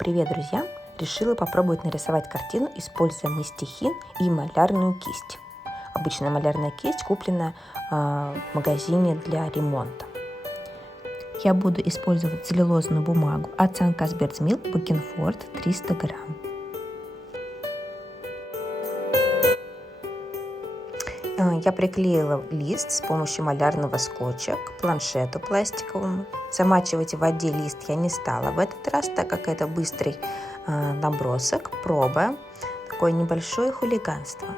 Привет, друзья! Решила попробовать нарисовать картину, используя мастихин и малярную кисть. Обычная малярная кисть куплена в магазине для ремонта. Я буду использовать целлюлозную бумагу от Санкт-Петербург Букенфорд 300 грамм. Я приклеила лист с помощью малярного скотча к планшету пластиковому. Замачивать в воде лист я не стала в этот раз, так как это быстрый набросок, проба, такое небольшое хулиганство.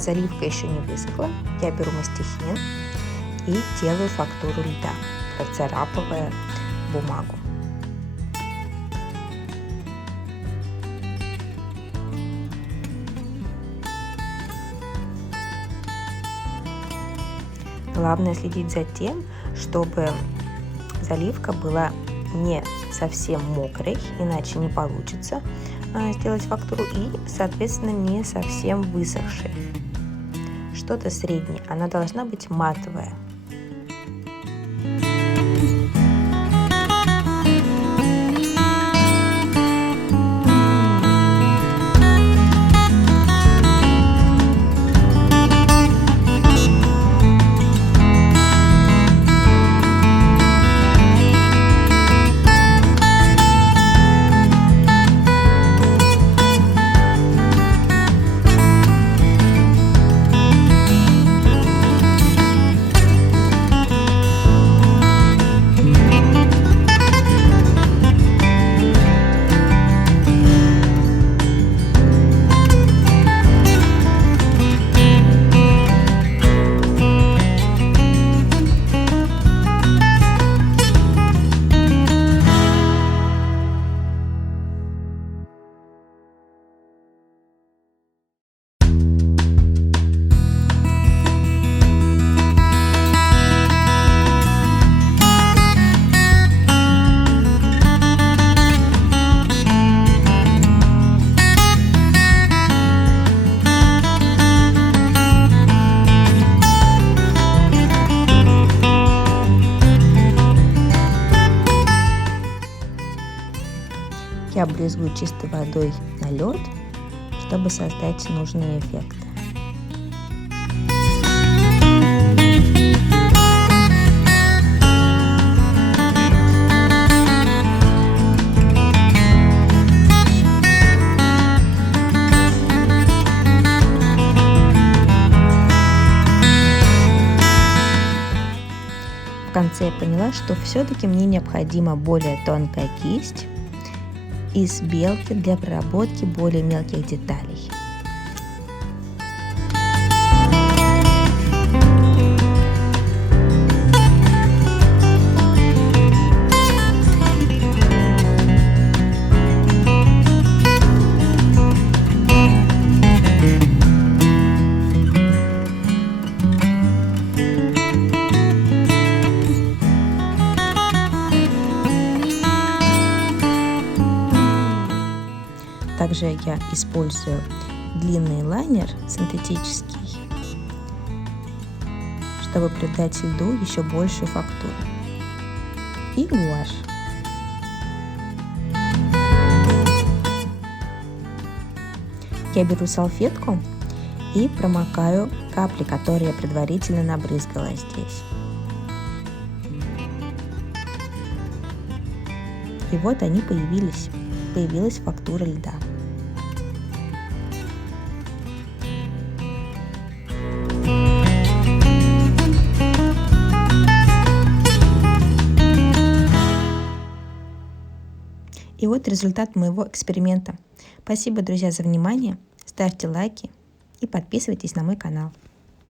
заливка еще не высохла, я беру мастихин и делаю фактуру льда, процарапывая бумагу. Главное следить за тем, чтобы заливка была не совсем мокрой, иначе не получится сделать фактуру, и, соответственно, не совсем высохшей. Что-то среднее, она должна быть матовая. Я брызгаю чистой водой на лед, чтобы создать нужные эффекты. В конце я поняла, что все-таки мне необходима более тонкая кисть из белки для проработки более мелких деталей. Также я использую длинный лайнер синтетический, чтобы придать льду еще большую фактуру. И гуашь. Я беру салфетку и промокаю капли, которые я предварительно набрызгала здесь. И вот они появилась фактура льда. И вот результат моего эксперимента. Спасибо, друзья, за внимание. Ставьте лайки и подписывайтесь на мой канал.